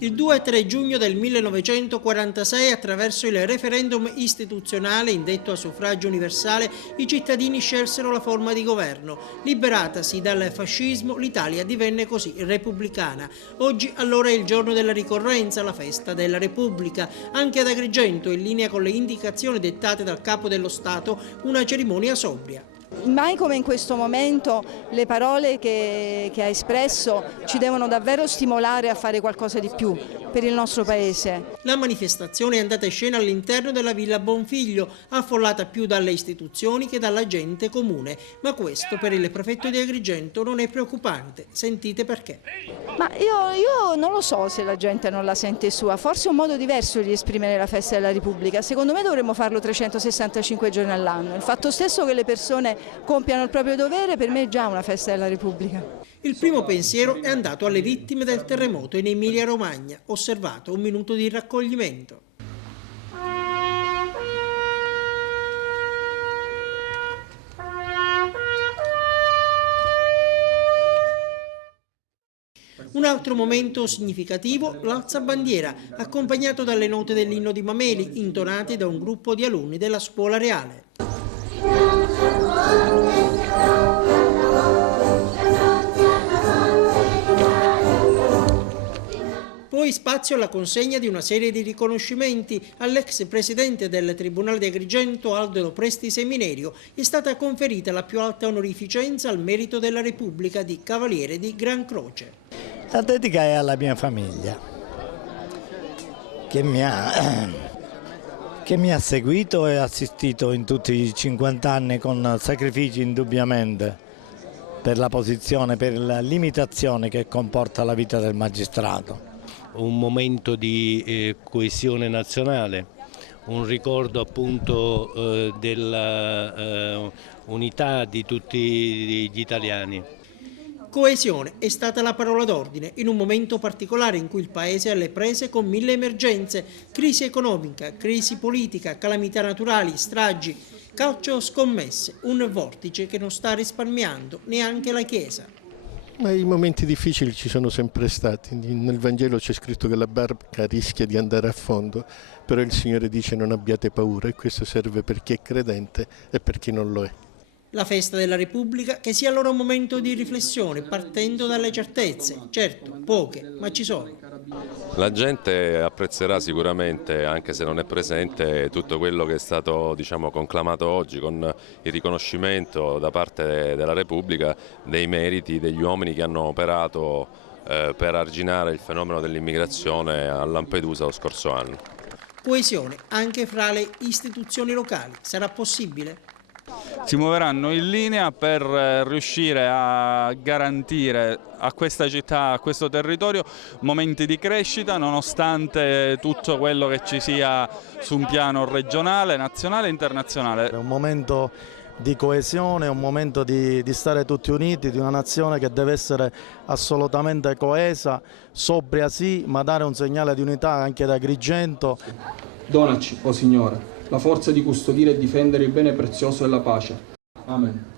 Il 2 e 3 giugno del 1946, attraverso il referendum istituzionale indetto a suffragio universale, i cittadini scelsero la forma di governo. Liberatasi dal fascismo, l'Italia divenne così repubblicana. Oggi allora è il giorno della ricorrenza, la festa della Repubblica. Anche ad Agrigento, in linea con le indicazioni dettate dal Capo dello Stato, una cerimonia sobria. Mai come in questo momento le parole che ha espresso ci devono davvero stimolare a fare qualcosa di più per il nostro Paese. La manifestazione è andata in scena all'interno della Villa Bonfiglio, affollata più dalle istituzioni che dalla gente comune. Ma questo per il prefetto di Agrigento non è preoccupante. Sentite perché. Ma io non lo so se la gente non la sente sua, forse è un modo diverso di esprimere la festa della Repubblica. Secondo me dovremmo farlo 365 giorni all'anno. Il fatto stesso che le persone compiano il proprio dovere per me è già una festa della Repubblica. Il primo pensiero è andato alle vittime del terremoto in Emilia-Romagna. Osservato un minuto di raccoglimento. Un altro momento significativo, l'alzabandiera, accompagnato dalle note dell'inno di Mameli, intonate da un gruppo di alunni della scuola reale. Poi spazio alla consegna di una serie di riconoscimenti. All'ex presidente del Tribunale di Agrigento, Aldo Presti Seminerio, è stata conferita la più alta onorificenza al merito della Repubblica di Cavaliere di Gran Croce. La dedica è alla mia famiglia, che mi ha seguito e assistito in tutti i 50 anni con sacrifici indubbiamente per la posizione, per la limitazione che comporta la vita del magistrato. Un momento di coesione nazionale, un ricordo appunto della unità di tutti gli italiani. Coesione è stata la parola d'ordine in un momento particolare in cui il Paese è alle prese con 1000 emergenze, crisi economica, crisi politica, calamità naturali, stragi, calcio scommesse, un vortice che non sta risparmiando neanche la Chiesa. Ma i momenti difficili ci sono sempre stati. Nel Vangelo c'è scritto che la barca rischia di andare a fondo, però il Signore dice non abbiate paura, e questo serve per chi è credente e per chi non lo è. La festa della Repubblica che sia allora un momento di riflessione partendo dalle certezze, certo, poche, ma ci sono. La gente apprezzerà sicuramente, anche se non è presente, tutto quello che è stato conclamato oggi con il riconoscimento da parte della Repubblica dei meriti degli uomini che hanno operato per arginare il fenomeno dell'immigrazione a Lampedusa lo scorso anno. Coesione anche fra le istituzioni locali, sarà possibile? Si muoveranno in linea per riuscire a garantire a questa città, a questo territorio, momenti di crescita nonostante tutto quello che ci sia su un piano regionale, nazionale e internazionale. È un momento di coesione, un momento di stare tutti uniti, di una nazione che deve essere assolutamente coesa, sobria sì, ma dare un segnale di unità anche da Agrigento. Donaci, o Signore, la forza di custodire e difendere il bene prezioso della pace. Amen.